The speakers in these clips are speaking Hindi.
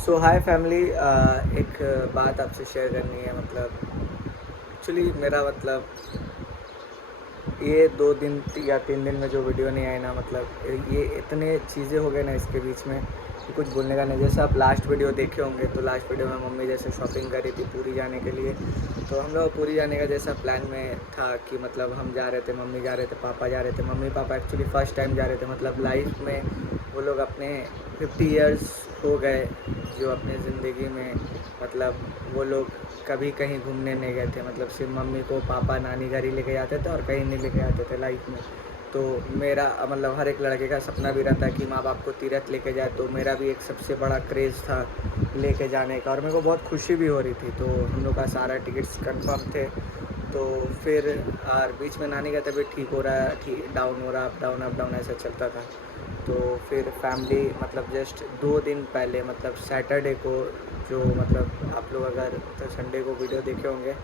सो हाय फैमिली, एक बात आपसे शेयर करनी है। मतलब एक्चुअली मेरा मतलब ये 2 दिन या 3 दिन में जो वीडियो नहीं आई ना, मतलब ये इतने चीज़ें हो गए ना इसके बीच में कि कुछ बोलने का नहीं। जैसे आप लास्ट वीडियो देखे होंगे तो लास्ट वीडियो में मम्मी जैसे शॉपिंग करी थी पूरी जाने के लिए। तो हम लोग पूरी जाने का जैसा प्लान में था कि मतलब हम जा रहे थे, मम्मी जा रहे थे, पापा जा रहे थे। Mummy papa actually first time जा रहे थे, मतलब लाइफ में वो लोग अपने 50 इयर्स हो गए जो अपने ज़िंदगी में, मतलब वो लोग कभी कहीं घूमने नहीं गए थे। मतलब सिर्फ मम्मी को पापा नानी घर ही लेके जाते थे और कहीं नहीं लेके जाते थे लाइफ में। तो मेरा मतलब हर एक लड़के का सपना भी रहता है कि माँ बाप को तीर्थ लेके जाए। तो मेरा भी एक सबसे बड़ा क्रेज़ था लेके जाने का और मेरे को बहुत खुशी भी हो रही थी। तो हम लोग का सारा टिकट्स कंफर्म थे। तो फिर और बीच में नानी का तबीयत ठीक हो रहा है, ठीक डाउन हो रहा, अप डाउन ऐसा चलता था। तो फिर फैमिली मतलब जस्ट 2 दिन पहले, मतलब सैटरडे को, जो मतलब आप लोग अगर तो संडे को वीडियो देखे होंगे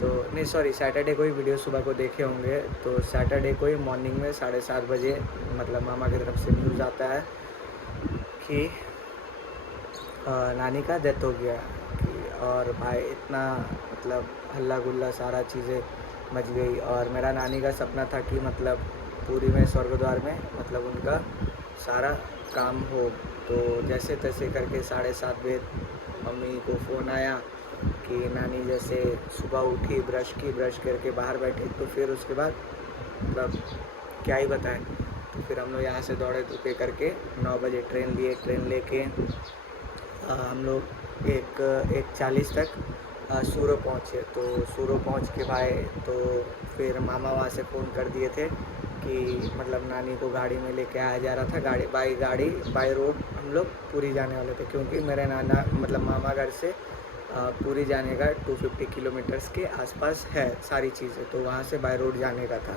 तो नहीं, सॉरी, सैटरडे को ही वीडियो सुबह को देखे होंगे। तो सैटरडे को ही मॉर्निंग में 7:30 बजे मतलब मामा की तरफ से न्यूज़ आता है कि नानी का डेथ हो गया। और भाई इतना मतलब हल्ला गुल्ला सारा चीज़ें मच गई। और मेरा नानी का सपना था कि मतलब पूरी में स्वर्गद्वार में मतलब उनका सारा काम हो। तो जैसे तैसे करके 7:30 बजे मम्मी को फ़ोन आया कि नानी जैसे सुबह उठी, ब्रश करके बाहर बैठी। तो फिर उसके बाद मतलब क्या ही बताएं। तो फिर हम लोग यहाँ से दौड़े धूपे करके 9 बजे ट्रेन लिए। ट्रेन लेके हम लोग 1:40 तक सूरो पहुँचे। तो सूरो पहुँच के भाई तो फिर मामा वहाँ से फ़ोन कर दिए थे कि मतलब नानी को गाड़ी में लेके आया जा रहा था। गाड़ी बाई रोड हम लोग पूरी जाने वाले थे, क्योंकि मेरे नाना मतलब मामा घर से पूरी जाने का 250 किलोमीटर्स के आसपास है सारी चीज़ें। तो वहाँ से बाई रोड जाने का था।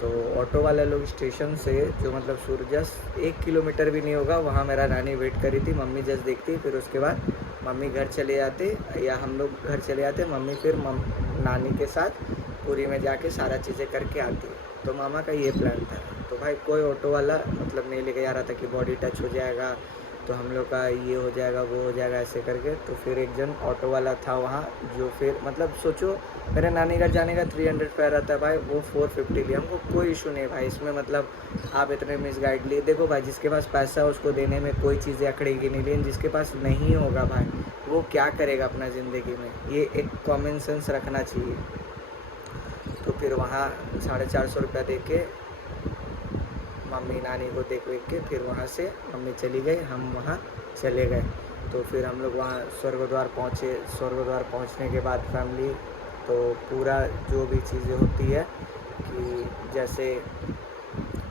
तो ऑटो वाले लोग स्टेशन से जो मतलब सूरजस 1 किलोमीटर भी नहीं होगा, वहाँ मेरा नानी वेट करी थी। मम्मी जस्ट देखती, फिर उसके बाद मम्मी घर चले जाते या हम लोग घर चले जाते। मम्मी फिर नानी के साथ पूरी में जाके सारा चीज़ें करके आती। तो मामा का ये प्लान था। तो भाई कोई ऑटो वाला मतलब नहीं लेके जा रहा था कि बॉडी टच हो जाएगा तो हम लोग का ये हो जाएगा वो हो जाएगा ऐसे करके। तो फिर एक जन ऑटो वाला था वहाँ, जो फिर मतलब सोचो मेरे नानी घर जाने का 300 फेयर रहता है भाई, वो 450 लिया। हमको कोई इशू नहीं भाई इसमें। मतलब आप इतने मिस गाइड लिए, देखो भाई जिसके पास पैसा है उसको देने में कोई चीज़ें अकड़ेगी नहीं, लेकिन जिसके पास नहीं होगा भाई वो क्या करेगा अपना ज़िंदगी में, ये एक कॉमन सेंस रखना चाहिए। तो फिर वहाँ 450 रुपया दे के मम्मी नानी को देख वेख के फिर वहाँ से मम्मी चली गई, हम वहाँ चले गए। तो फिर हम लोग वहाँ स्वर्गद्वार पहुँचे। स्वर्गद्वार पहुँचने के बाद फैमिली तो पूरा जो भी चीज़ें होती है कि जैसे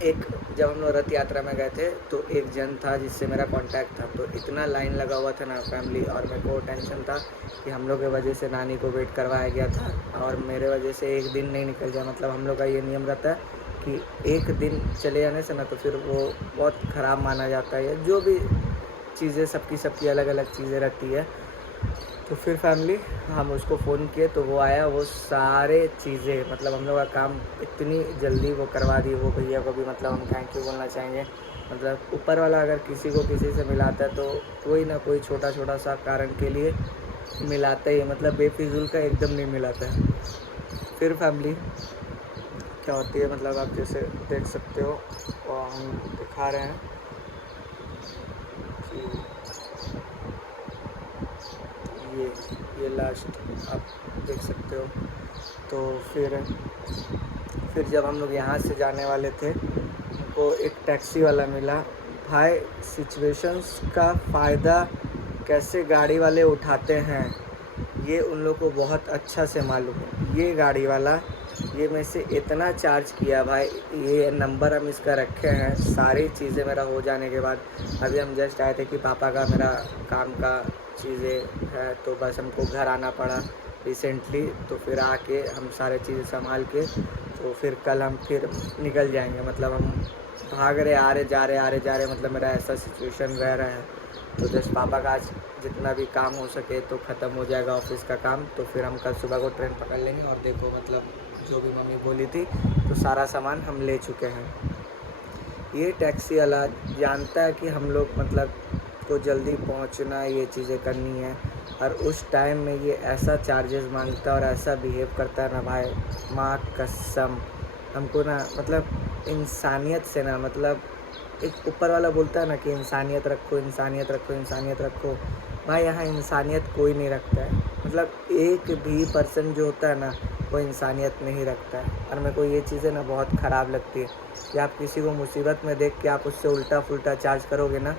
एक जब हम लोग रथ यात्रा में गए थे तो एक जन था जिससे मेरा कांटेक्ट था। तो इतना लाइन लगा हुआ था ना फैमिली, और मेरे को टेंशन था कि हम लोग की वजह से नानी को वेट करवाया गया था और मेरे वजह से एक दिन नहीं निकल जाए। मतलब हम लोग का ये नियम रहता है कि एक दिन चले जाने से ना तो फिर वो बहुत ख़राब माना जाता है। जो भी चीज़ें सबकी अलग अलग चीज़ें रहती है। तो फिर फैमिली हम उसको फ़ोन किए तो वो आया। वो सारे चीज़ें मतलब हम लोग का काम इतनी जल्दी वो करवा दी। वो भैया को भी मतलब हम थैंक यू बोलना चाहेंगे। मतलब ऊपर वाला अगर किसी को किसी से मिलाता है तो कोई ना कोई छोटा छोटा सा कारण के लिए मिलाता ही है, मतलब बेफिजूल का एकदम नहीं मिलाता है। फिर फैमिली क्या होती है, मतलब आप जैसे देख सकते हो और हम दिखा रहे हैं कि ये लास्ट आप देख सकते हो। तो फिर जब हम लोग यहाँ से जाने वाले थे हमको एक टैक्सी वाला मिला। भाई सिचुएशंस का फ़ायदा कैसे गाड़ी वाले उठाते हैं ये उन लोग को बहुत अच्छा से मालूम है। ये गाड़ी वाला ये में से इतना चार्ज किया भाई, ये नंबर हम इसका रखे हैं। सारी चीज़ें मेरा हो जाने के बाद अभी हम जस्ट आए थे कि पापा का मेरा काम का चीज़ें है तो बस हमको घर आना पड़ा रिसेंटली। तो फिर आके हम सारे चीज़ें संभाल के तो फिर कल हम फिर निकल जाएंगे। मतलब हम भाग रहे आ रहे जा रहे मतलब मेरा ऐसा सिचुएशन रह रहा है। तो जस्ट पापा का आज जितना भी काम हो सके तो ख़त्म हो जाएगा ऑफिस का काम। तो फिर हम कल सुबह को ट्रेन पकड़ लेंगे। और देखो मतलब जो भी मम्मी बोली थी तो सारा सामान हम ले चुके हैं। ये टैक्सी वाला जानता है कि हम लोग मतलब को जल्दी पहुंचना, ये चीज़ें करनी है। और उस टाइम में ये ऐसा चार्जेस मांगता है और ऐसा बिहेव करता है ना भाई, माँ कसम। हमको ना मतलब इंसानियत से ना मतलब, एक ऊपर वाला बोलता है ना कि इंसानियत रखो, इंसानियत रखो, इंसानियत रखो। भाई यहाँ इंसानियत कोई नहीं रखता है। मतलब एक भी पर्सन जो होता है ना, वो इंसानियत नहीं रखता है। और मेरे को ये चीज़ें ना बहुत ख़राब लगती है कि आप किसी को मुसीबत में देख के आप उससे उल्टा फुल्टा चार्ज करोगे ना,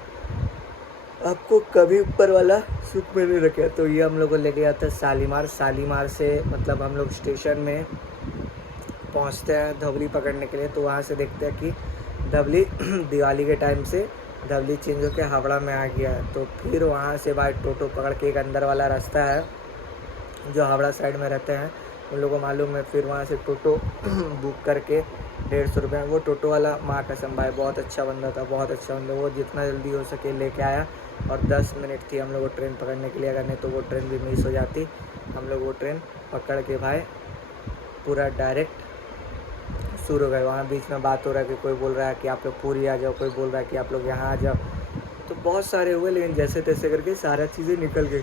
आपको कभी ऊपर वाला सुख में नहीं रखे। तो ये हम लोग को लेके जाता है शालीमार। शालीमार से मतलब हम लोग स्टेशन में पहुंचते हैं धवली पकड़ने के लिए। तो वहाँ से देखते हैं कि धवली दिवाली के टाइम से धवली चेंज होकर हावड़ा में आ गया है। तो फिर वहाँ से भाई टोटो पकड़ के एक अंदर वाला रास्ता है जो हावड़ा साइड में रहते हैं, उन लोगों को मालूम है। फिर वहाँ से टोटो बुक करके 150 रुपये। वो टोटो वाला माँ कसम भाई बहुत अच्छा बंदा था, बहुत अच्छा बंदा। वो जितना जल्दी हो सके लेके आया। और 10 मिनट थी हम लोग को ट्रेन पकड़ने के लिए, अगर नहीं तो वो ट्रेन भी मिस हो जाती। हम लोग वो ट्रेन पकड़ के भाई पूरा डायरेक्ट शुरू हो गए। वहाँ बीच में बात हो रहा है कि कोई बोल रहा है कि आप लोग पूरी आ जाओ, कोई बोल रहा है कि आप लोग यहाँ आ जाओ। तो बहुत सारे हुए, लेकिन जैसे तैसे करके सारा चीज़ें निकल गई।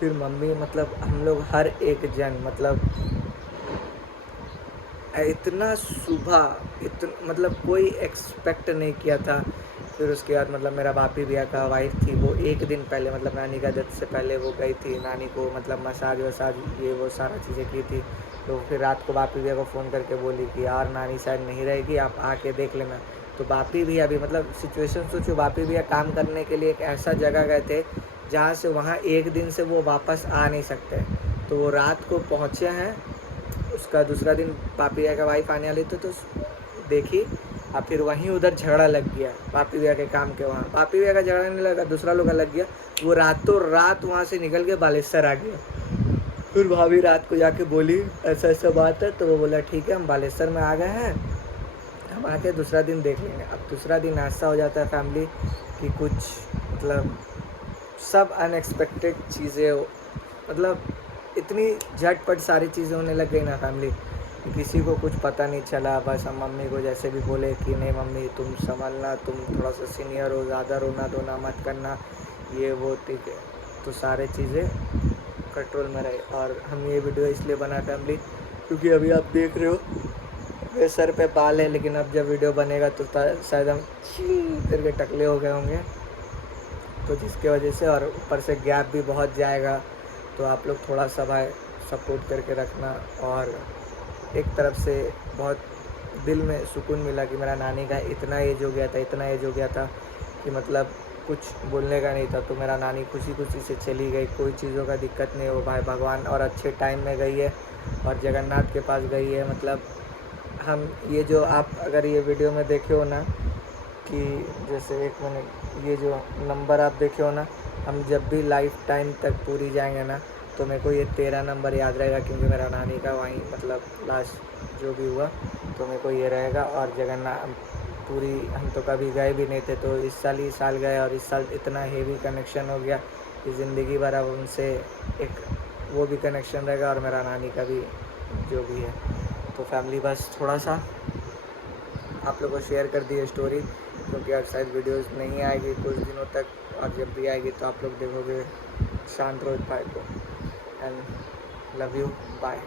फिर मम्मी मतलब हम लोग हर एक जन मतलब इतना सुबह इतना मतलब कोई एक्सपेक्ट नहीं किया था। फिर उसके बाद मतलब मेरा भाभी भैया का वाइफ थी, वो एक दिन पहले मतलब नानी का डेथ से पहले वो गई थी नानी को मतलब मसाज वसाज ये वो सारा चीज़ें की थी। तो फिर रात को भाभी भैया को फ़ोन करके बोली कि यार नानी शायद नहीं रहेगी, आप आके देख लेना। तो भाभी भैया भी मतलब सिचुएशन सोचो, भाभी भैया काम करने के लिए एक ऐसा जगह गए थे जहाँ से वहाँ एक दिन से वो वापस आ नहीं सकते। तो वो रात को पहुँचे हैं। उसका दूसरा दिन पापी भैया का वाइफ आने वाली थी, तो देखी। और फिर वहीं उधर झगड़ा लग गया पापी भैया के काम के वहाँ। पापी भैया का झगड़ा नहीं लगा, दूसरा लोग का लग गया। वो रातों रात वहाँ से निकल के बालेश्वर आ गया। फिर भाभी रात को जाके बोली ऐसा ऐसा बात है। तो वो बोला ठीक है हम बालेश्वर में आ गए हैं, हम आके दूसरा दिन देख लेंगे। अब दूसरा दिन ऐसा हो जाता है फैमिली कि कुछ मतलब सब अनएक्सपेक्टेड चीज़ें मतलब इतनी झटपट सारी चीज़ें होने लग गई ना फैमिली, किसी को कुछ पता नहीं चला। बस हम मम्मी को जैसे भी बोले कि नहीं मम्मी तुम संभलना, तुम थोड़ा सा सीनियर हो, ज़्यादा रोना धोना मत करना, ये वो ठीक है। तो सारे चीज़ें कंट्रोल में रहे। और हम ये वीडियो इसलिए बना फैमिली क्योंकि अभी आप देख रहे हो मेरे सर पे बाल है, लेकिन अब जब वीडियो बनेगा तो शायद हम करके टकले हो गए होंगे। तो जिसके वजह से और ऊपर से गैप भी बहुत जाएगा। तो आप लोग थोड़ा सा भाई सपोर्ट करके रखना। और एक तरफ से बहुत दिल में सुकून मिला कि मेरा नानी का इतना एज हो गया था, इतना एज हो गया था कि मतलब कुछ बोलने का नहीं था। तो मेरा नानी खुशी खुशी से चली गई, कोई चीज़ों का दिक्कत नहीं हो भाई, भगवान और अच्छे टाइम में गई है और जगन्नाथ के पास गई है। मतलब हम ये जो आप अगर ये वीडियो में देखे हो ना कि जैसे एक मिनट ये जो नंबर आप देखे हो ना, हम जब भी लाइफ टाइम तक पूरी जाएंगे ना तो मेरे को ये 13 नंबर याद रहेगा क्योंकि मेरा नानी का वहीं मतलब लास्ट जो भी हुआ तो मेरे को ये रहेगा। और जगन्नाथ पूरी हम तो कभी गए भी नहीं थे, तो इस साल गए और इस साल इतना हेवी कनेक्शन हो गया कि ज़िंदगी भर अब उनसे एक वो भी कनेक्शन रहेगा और मेरा नानी का भी जो भी है। तो फैमिली बस थोड़ा सा आप लोगों को शेयर कर दी है स्टोरी, क्योंकि अब शायद वीडियोस नहीं आएगी कुछ दिनों तक, और जब भी आएगी तो आप लोग देखोगे शांत रोहित भाई को। And love you, bye.